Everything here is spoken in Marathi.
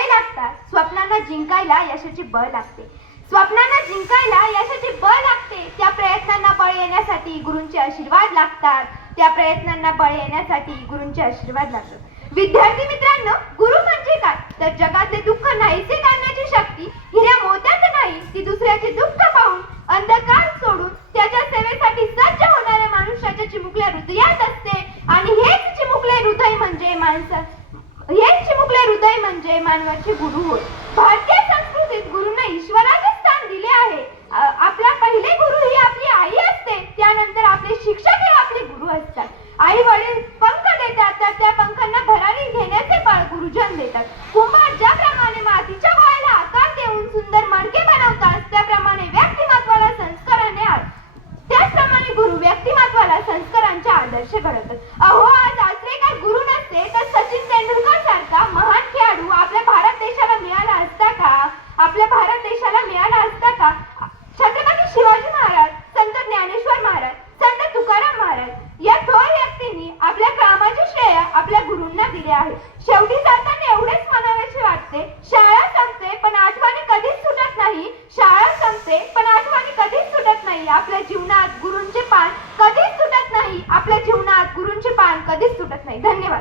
फळे लागतात. स्वप्नांना जिंकायला यशाची बळ लागते. स्वप्नांना जिंकायला यशाची बळ लागते. त्या प्रयत्नांना बळ येण्यासाठी गुरूंचे आशीर्वाद लागतात. त्या प्रयत्नांना बळ येण्यासाठी गुरूंचे आशीर्वाद लागतात. विद्यार्थी मित्रांनो गुरु म्हणजे काय? तर जगातले दुःख नाहीसे करण्याची शक्ती हिऱ्या मोत्यात नाही ती दुसऱ्याचे दुःख पाहून अंधकार सोडून त्याच्या सेवेसाठी सज्ज होणाऱ्या मनुष्याच्या चिमुकल्या हृदयात असते. आणि हेच चिमुकले हृदय म्हणजे माणसाचं. चिमुकले म्हणजे मानवाचे गुरु होय. भारतीय संस्कृतीत गुरुंना ईश्वराचे स्थान दिले आहे. आपला पहिले गुरु ही आपली आई असते त्यानंतर आपले शिक्षक हे आपले गुरु असतात. आई वडील पंख देतात तर त्या पंखांना भरारी घेण्याचे बळ गुरुजन देतात. कुंभार ज्याप्रमाणे मातीच्या गोळ्याला आकार देऊन सुंदर मडके बनवतात त्याप्रमाणे व्यक्तिमत्वाला संस्काराने त्याचप्रमाणे गुरु व्यक्तिमत्वाला संस्कारांचे आदर्श घडवतात. अहो आज आचरेकर गुरु नसते तर सचिन तेंडुलकर सारखा मुलींना दिले आहे. शेवटी जाताना एवढेच म्हणावेसे वाटते. शाळा संपते पण आठवणी कधीच सुटत नाही. शाळा संपते पण आठवणी कधीच सुटत नाही. आपल्या जीवनात गुरुंचे पान कधीच सुटत नाही. आपल्या जीवनात गुरुंचे पान कधीच सुटत नाही. धन्यवाद.